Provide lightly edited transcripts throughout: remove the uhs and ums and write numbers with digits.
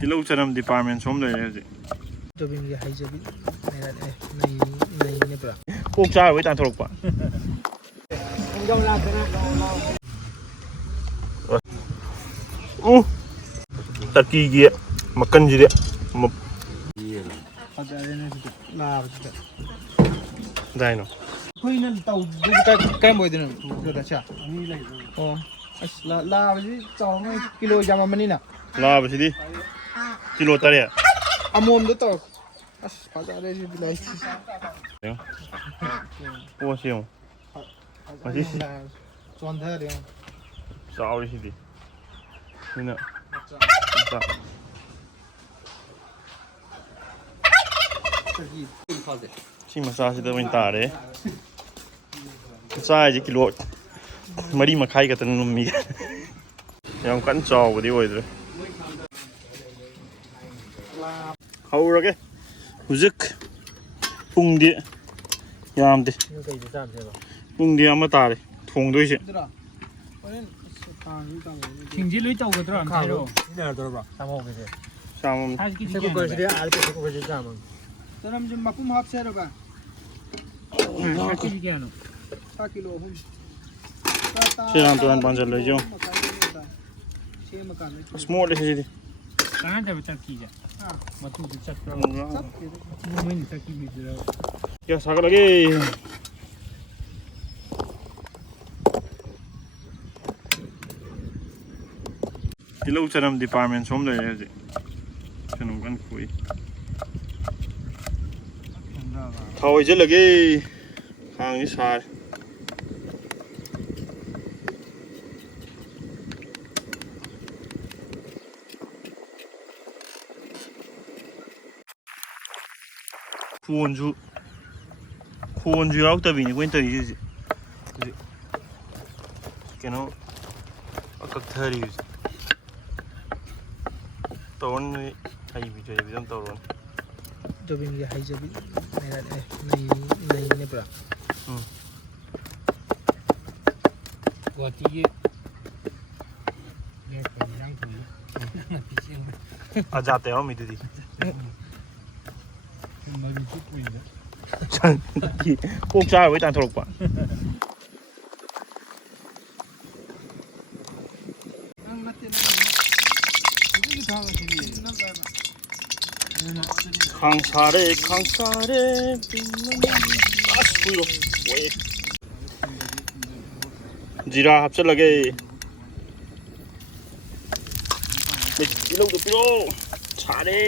ꯇꯤꯜꯍꯧ ꯆꯅꯝ ꯗꯤꯄꯥꯔꯠꯃꯦꯟ ꯁꯣꯝ ꯂꯩꯔꯦ ꯍꯧꯖꯤꯛ ꯖꯣꯕꯤꯟꯒꯤ ꯍꯩꯖꯕꯤ ꯅꯩꯅꯦꯕ꯭ꯔꯥ ꯀꯣꯛ ꯆꯥꯔꯕꯩ ꯇꯥꯟꯊꯣꯔꯛꯄ ꯇꯔꯀꯤꯒꯤ ꯃꯀꯟꯁꯤꯗꯤ ꯀꯗꯥꯏꯅꯣ ꯑꯩꯈꯣꯏꯅ ꯇꯧꯗꯣꯏꯁꯤ ꯀꯔꯝꯕ ꯑꯣꯏꯗꯣꯏꯅꯣ ꯄ꯭ꯔꯗꯛꯁꯦ ꯑꯅꯤ ꯂꯩ ꯑꯣ ꯑꯁ ꯂꯥꯕꯁꯤ ꯆꯥꯎꯅ ꯀꯤꯂꯣ ꯌꯥꯝꯃꯝꯃꯅꯤꯅ ꯂꯥꯕꯁꯤꯗꯤ ꯀꯤꯂꯣ 3 ꯑꯃꯣꯝꯗꯣ ꯇꯧꯔꯣ ꯑꯁ ꯐꯖꯔꯦ ꯁꯤꯗꯤ ꯂꯩ ꯄꯣꯠꯁꯤ ꯌꯦꯡꯉꯨ ꯃꯁꯤ ꯆꯣꯟꯊꯔꯦ ꯆꯥꯎꯔꯤꯁꯤꯗꯤ ꯁꯤꯅ ꯁꯤ ꯃꯆꯥꯁꯤꯗ ꯑꯣꯏꯅ ꯇꯥꯔꯦ ꯃꯆꯥ ꯍꯥꯏꯁꯦ ꯀꯤꯂꯣ 3.5 ꯈꯛꯇꯅ ꯅꯨꯃꯤꯒ ꯌꯥꯝ ꯀꯟꯅ ꯆꯥꯎꯕꯗꯤ ꯑꯣꯏꯗ꯭ꯔꯦ ꯍꯧꯔꯒꯦ ꯍꯧꯖꯤꯛ ꯄꯨꯡꯗꯤ ꯌꯥꯝꯗꯦ ꯄꯨꯡꯗꯤ 1 ꯇꯥꯔꯦ ꯊꯣꯡꯗꯣꯏꯁꯦ ꯊꯤꯡꯁꯤ ꯂꯣꯏ ꯇꯧꯒꯗ꯭ꯔꯣ ꯑꯝꯇ ꯍꯥꯏꯔꯛꯑꯣ ꯁꯤꯟꯅꯔꯗꯧꯔꯕ ꯆꯥꯝꯍꯧꯒꯦꯁꯦ ꯆꯅꯝꯁꯦ ꯃꯄꯨꯝ ꯍꯥꯞꯁꯦꯔꯕ ꯀꯌꯥꯅꯣ 5 ꯀꯤꯂꯣ 3 ꯁꯤꯔꯥꯟ ꯇꯨꯔꯥꯟ ꯄꯥꯟꯁꯤꯜꯂꯣꯏꯁꯦ ꯁꯦꯝꯃꯀꯥꯟꯗ ꯑꯁ ꯃꯣꯠꯂꯦ ꯁꯤꯗꯤ ꯀꯥꯟꯅꯗꯕ ꯇꯔꯀꯤꯁꯦ ꯃꯇꯨꯗꯨ ꯆꯠꯄ꯭ꯔꯣ ꯃꯣꯏꯅ ꯇꯔꯀꯤꯒꯤꯗꯨꯔ ꯀꯌꯥ ꯁꯥꯒꯠꯂꯒꯦ ꯇꯤꯜꯍꯧ ꯆꯅꯝ ꯗꯤꯄꯥꯔꯠꯃꯦꯟ ꯁꯣꯝ ꯂꯩꯔꯦ ꯍꯧꯖꯤꯛ ꯀꯩꯅꯣ ꯀꯟꯅ ꯈꯣꯏ ꯊꯥꯎ ꯍꯩꯖꯤꯜꯂꯒꯦ ꯈꯥꯡꯁꯤ ꯁꯥꯔꯦ ꯈꯣꯟꯁꯨ ꯌꯥꯎꯔꯛꯇꯕꯤꯅꯤ ꯑꯩꯈꯣꯏꯅ ꯇꯧꯔꯤꯁꯤ ꯍꯧꯖꯤꯛ ꯀꯩꯅꯣ ꯀꯛꯊꯔꯤ ꯍꯧꯖꯤꯛ ꯇꯧꯔꯅꯤ ꯍꯩꯕꯤꯗꯣ ꯑꯗꯨꯝ ꯇꯧꯔꯅꯤ ꯖꯣꯕꯤꯟꯒꯤ ꯍꯩꯖꯕꯤ ꯅꯩꯅꯦꯕ꯭ꯔꯥ ꯒꯨꯋꯥꯍꯥꯇꯤꯒꯤ ꯑꯖꯥꯠꯇ ꯌꯥꯎꯔꯝꯃꯤꯗꯨꯗꯤ ꯀꯣꯛ ꯆꯥꯔꯕꯩ ꯇꯥꯟꯊꯣꯔꯛꯄ ꯈꯥꯡ ꯁꯥꯔꯦ ꯑꯁ ꯀꯨꯏꯔꯣ ꯑꯣꯏꯌꯦ ꯖꯤꯔꯥ ꯍꯥꯞꯆꯤꯜꯂꯒꯦ ꯇꯤꯜꯍꯧꯗꯣ ꯄꯤꯔꯛꯑꯣ ꯁꯥꯔꯦ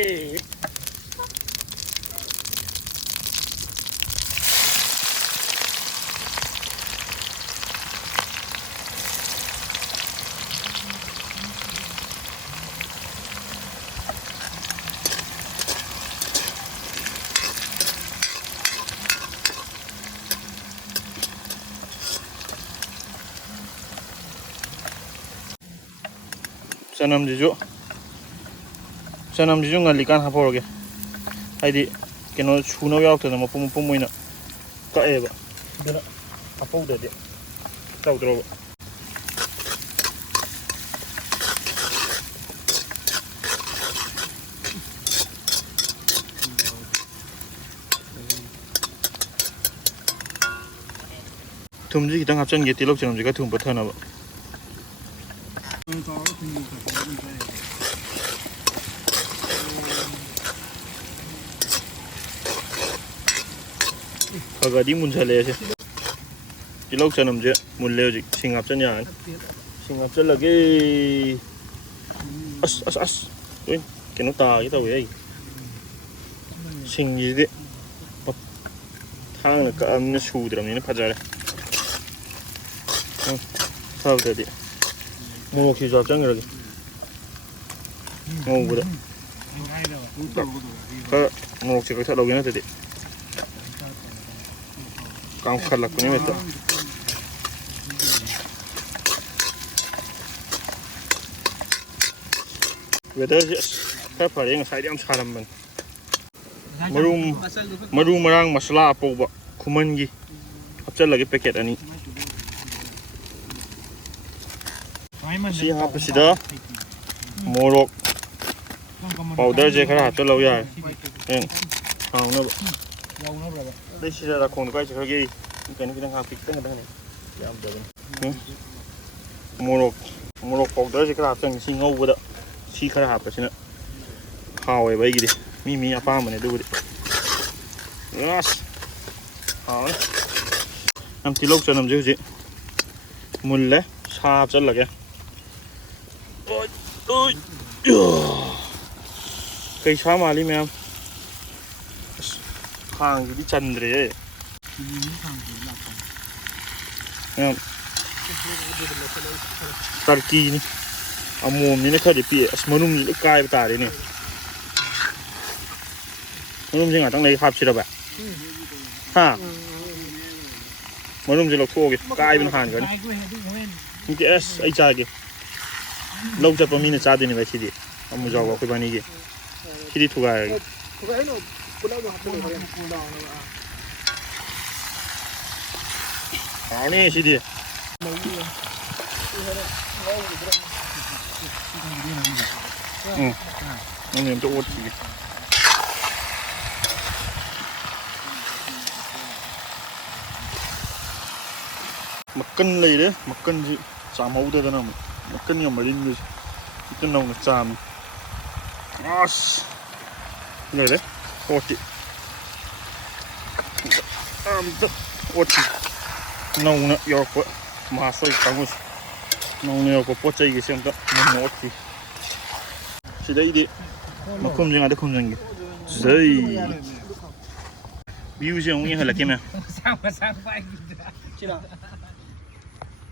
ꯆꯅꯝꯁꯤꯁꯨ ꯉꯜꯂꯤꯀꯥꯟ ꯍꯥꯞꯍꯧꯔꯒꯦ ꯍꯥꯏꯗꯤ ꯀꯩꯅꯣ ꯁꯨꯅꯕ ꯌꯥꯎꯔꯛꯇꯅ ꯃꯄꯨꯝ ꯑꯣꯏꯅ ꯀꯛꯑꯦꯕ ꯑꯗꯨꯅ ꯍꯥꯞꯍꯧꯗ꯭ꯔꯗꯤ ꯇꯧꯗ꯭ꯔꯣꯕ ꯊꯨꯝꯁꯤ ꯈꯤꯇꯪ ꯍꯥꯞꯆꯤꯟꯒꯦ ꯇꯤꯜꯍꯧ ꯆꯅꯝꯁꯤ ꯈꯔ ꯊꯨꯝ ꯄꯠꯊꯅꯕ ꯈꯒꯗꯤ ꯃꯨꯟꯁꯜꯂꯛꯑꯦꯁꯦ ꯇꯤꯜꯍꯧ ꯆꯅꯝꯁꯦ ꯃꯨꯜꯂꯦ ꯍꯧꯖꯤꯛ ꯁꯤꯡ ꯍꯥꯞꯆꯟ ꯌꯥꯔꯅꯤ ꯁꯤꯡ ꯍꯥꯞꯆꯜꯂꯒꯦ ꯑꯁ ꯂꯣꯏ ꯀꯩꯅꯣ ꯇꯥꯒꯦ ꯇꯧꯋꯦ ꯑꯩ ꯁꯤꯡꯁꯤꯗꯤ ꯊꯥꯡꯅ ꯀꯛꯑꯕꯅꯤꯅ ꯁꯨꯗ꯭ꯔꯕꯅꯤꯅ ꯐꯖꯔꯦ ꯐꯕꯗꯗꯤ ꯃꯣꯔꯣꯛꯁꯤꯁꯨ ꯍꯥꯞꯆꯟꯈ꯭ꯔꯒꯦ ꯉꯧꯕꯗ ꯈꯔ ꯃꯣꯔꯣꯛꯁꯦ ꯀꯛꯊꯠꯍꯧꯒꯦ ꯅꯠꯇ꯭ꯔꯗꯤ ꯀꯥꯝꯈꯠꯂꯛꯄꯅꯤ ꯍꯦꯛꯇ ꯋꯦꯗꯔꯁꯦ ꯑꯁ ꯈꯔ ꯐꯔꯦ ꯉꯁꯥꯏꯗꯤ ꯌꯥꯝ ꯁꯥꯔꯝꯕꯅꯤ ꯃꯔꯨ ꯃꯔꯥꯡ ꯃꯁꯂꯥ ꯑꯄꯧꯕ ꯈꯨꯃꯟꯒꯤ ꯍꯥꯞꯆꯤꯜꯂꯒꯦ ꯄꯦꯀꯦꯠ 2 ꯁꯤ ꯍꯥꯞꯄꯁꯤꯗ โมโรกเป่าได้เจ๊ขนาดจนเราใหญ่เองเอาเนอะได้ชิลล์ละคนก็จะเขาเกี่ยกันนี่คือตั้งหาฟิกตั้งกันนี่ยามเดินโมโรกเป่าได้เจ๊ขนาดจนชิงเอาไปเด้อชี้ขนาดไปชินะข้าวไว้กี่ดิมีอาป้ามันเนี่ยดูดิyes เอาน้ำที่ลูกจะน้ำจิ้มจิมุนเลยชาบจัดเลยแกโอ้ยเคยช้ามาลิแมมข้างอยู่ที่จันทร์เลยเนี่ยตาร์กีนี่อามุมนี่นะแค่เดี๋ยวปีสมนุมนี่กลายไปตาเลยเนี่ยมนุมจริงอ่ะตั้งในภาพชิระแบบฮะมนุมจะหลอกทั่วกี่กลายเป็นห่านกันนี่แกสไอ้จ่ากี่เราจะประมีนจ่าดีนี่ไปที่ดีอามุจาวคุยบ้านี่กี่ที่ดีทุกอย่างอันนี้ที่ดีน้องเนี่ยจะอดสิมักกันเลยเด้มักกันสิสามเอาเด้อนะมักกันยังไม่ได้เลยที่น้องเนี่ยจามอัสเลยเด้โอเคโอเคน้องเนี่ยอยากว่ามาใส่ตังค์น้องเนี่ยอยากว่าปวดใจกี่เสียงก็มันโอเคสิได้ดีมาคุ้มจังอะไรคุ้มจังกี่ใช่บิวจะเอาเงี้ยเหรอแกมั้ยสร้างไปกินละ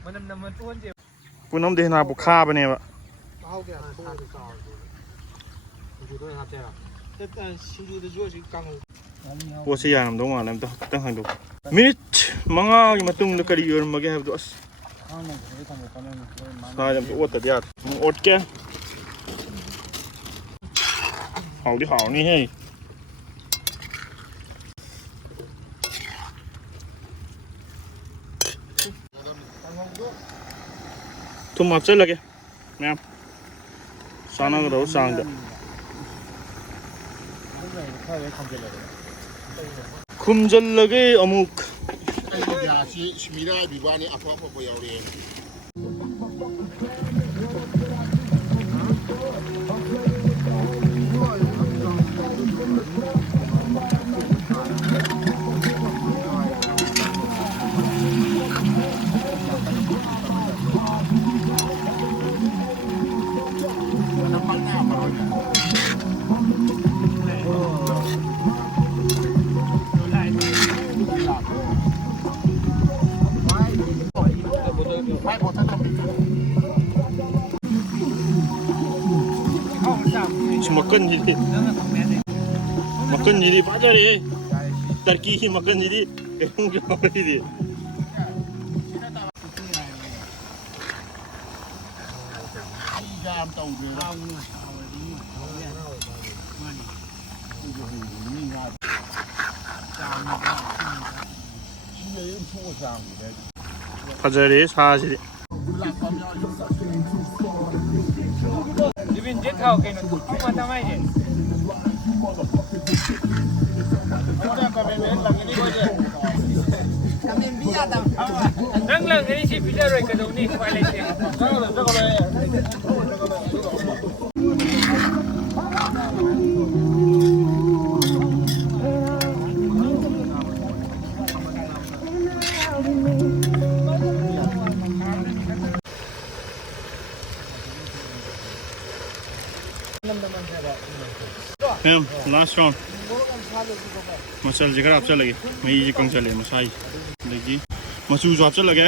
มันต้นเจ็บปุ่นน้ำเดือดนาบุกฆ่าไปเนี่ยวะพวกเสียน้ำดงอ่ะน้ำตั้งหันดูมินิทมังอ่ะยังมาตุ้งเด็กกระดิ่งมาแก่ดูสน่าจะตัวอดแต่ยากมึงอดแกเขาที่เขานี่ให้ทุ่มอับเสร็จแล้วแกแม่สานักเราสั่งเด้อคุมจัลลักอมุกยาชีสมีได้บีวานี่อาฟ้าพอเอาเองmakan jadi pacar ya Turki makan jadi kamu apa jadi jam tahu dia pacar ya sahaja Livin jet how can you come on my head? Nang lang ini si Peter Roy kadang ni quality. last round masal jigar आप चल लगे मैं ये कौन चले मसाई देखिए मसूज आप चल लगे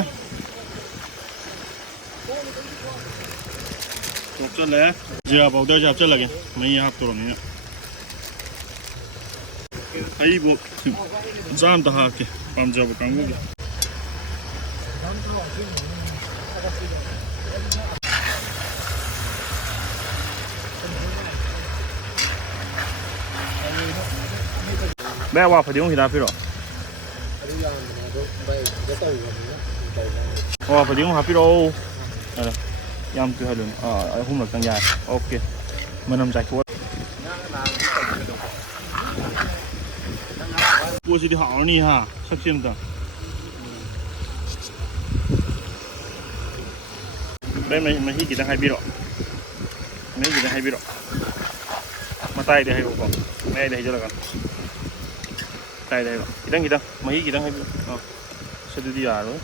आप चल है जी आप उधर आप चल लगे मैं यहाँ तो नहीं आई वो जाम तो हाँ के Punjab कांगोแม่ว่าพอดีต้องหินพี่หรอว่าพอดีต้องหาพี่หรออะไร ยำคือฮัลโหลหุ้มหลักตั้งยาโอเคมันนำใจพวกปูสิที่หอนี่ฮะสักเช่นต่อได้มาที่กินได้ให้พี่หรอไม่กินได้ให้พี่หรอมาใต้ได้ให้ผมก่อนไม่ได้ให้เจ้าละกันใต้ได้หรอกินได้มาที่กินได้ให้พี่อ๋อสุดที่ยาเลย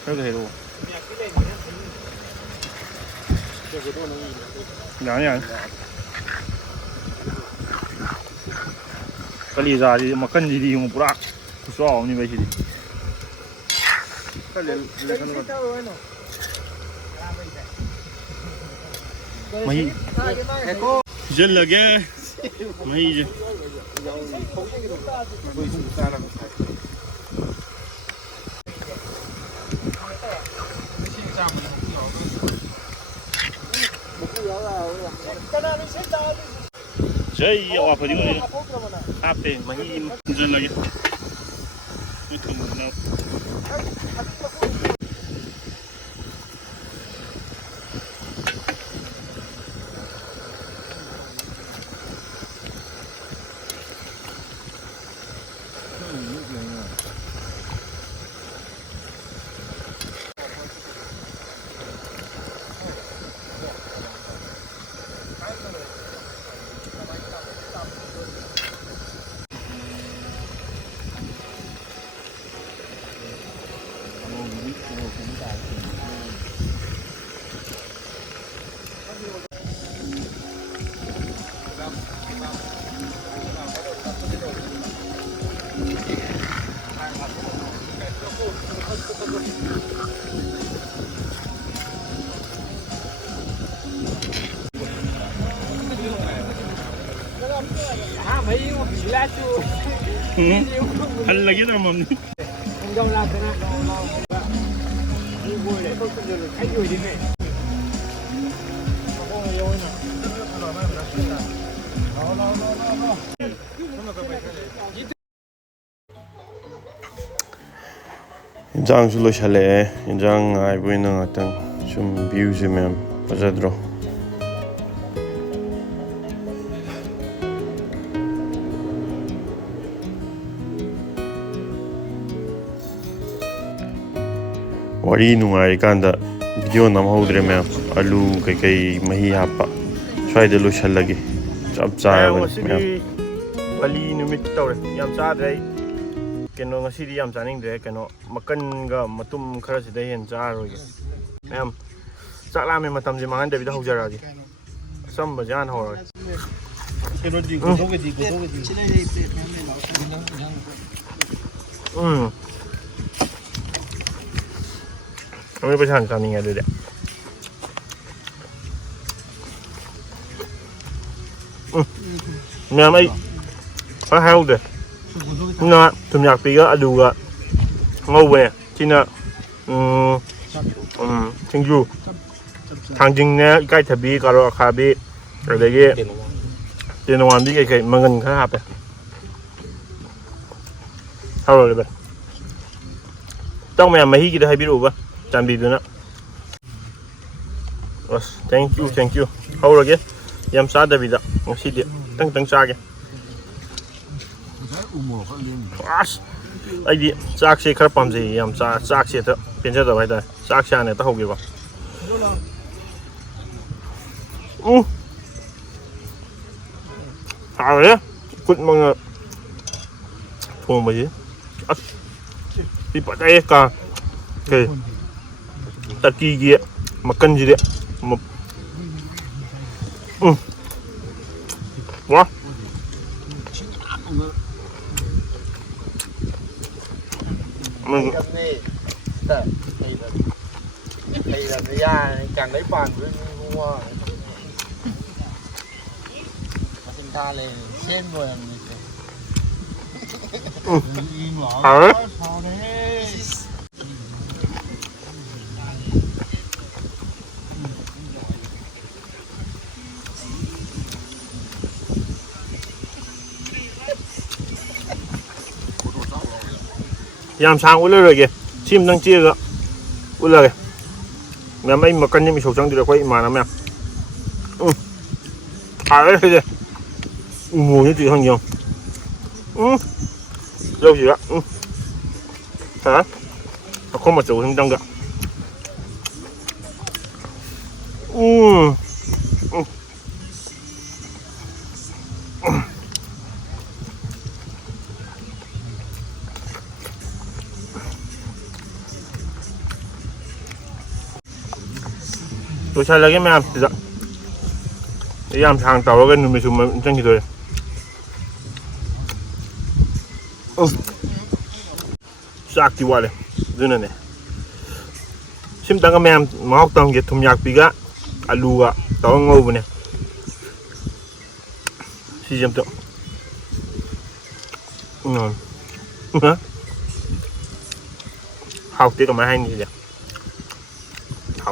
เท่าไหร่ให้ดูอย่างก็ลีซ่าที่มากันดีๆของปุระผู้สาวนี่ไปสิก็เลยกันก่อนมาฮีเจลลगेมาฮีเจJai awak apa juga ni? Apa? Mahim jalan lagi. Itu mana? Hal lagi tak mam ni? Enggak lah, kena ini boleh. Kau kerja lagi, ayo di ni. Kau yang yang mana? Injang sulo shale, injang ay buhay na atang sum view si ma'am pasadro. Wari nungai kanda video nam hodre ma'am alu kai mahi hapa swai de lo shalagi chap cha ma'am bali numit tawre yam cha dai keno ngasi di yam chaning de keno makan ga matum khara si dai hen cha roi ma'am cha la me matam je mangan de bi da hojara ji sam ba jan ho roi keno di go ge diไม่ไปทานกันยังไงเลยเด็กเนี่ยไม่พระเฮาเด็กนะถึงอยากปีก็ดูก็งงเว้ยที่น่ะจริงอยู่ทางจริงเนี่ยใกล้ทบีก็รอคาบีอะไรเงี้ยเตียนวันที่ใกล้ๆมันเงินค่าไปเท่าไรแบบต้องมาให้กินได้ให้พี่รู้ป่ะจันบีด้วยนะ thank you เอาละแกยำซาดาวิดะงั้นสิเดียตั้งซาแกไอ้ดิซากเสียครับปั๊มสิยำซากเสียเถอะเป็นเจ้าตัวไปได้ซากชาเนี่ยต้องหกอยู่ป่ะหาเลยกุดมังทุ่งไปสิที่ปัตตานีกันโอเคตัดกี่เกียร์มากันจีเดียมาว้ามันนี่แต่ไอ้ระยะการได้ปั่นด้วยงัวมาเป็นท่าเลยเช่นบนนี่ยิงหรอยามช้างอุ้ยเลยแกชิมตั้งเจี๊ยก็อุ้ยเลย แม่ไม่มากันยังมีโชว์จังดีเลยค่อยมานะแม่อะไรเลยหมูนี่ตีทั้งยังเร็วสิละฮะเอาข้อมาจูทั้งจังกะตัวชายแล้วก็ไม่เอาติดละยามทางต่อกันนุ่มชุ่มมันจังกี่ตัวสักกี่วันเลยดูนั่นเนี่ยชิมตังกับแม่มาเอาตังเก็บทุ่มยากปีกะอาลูกะต่องงูเนี่ยสิจำตัวฮะเขาตีกับมาให้นี่เดียวเขา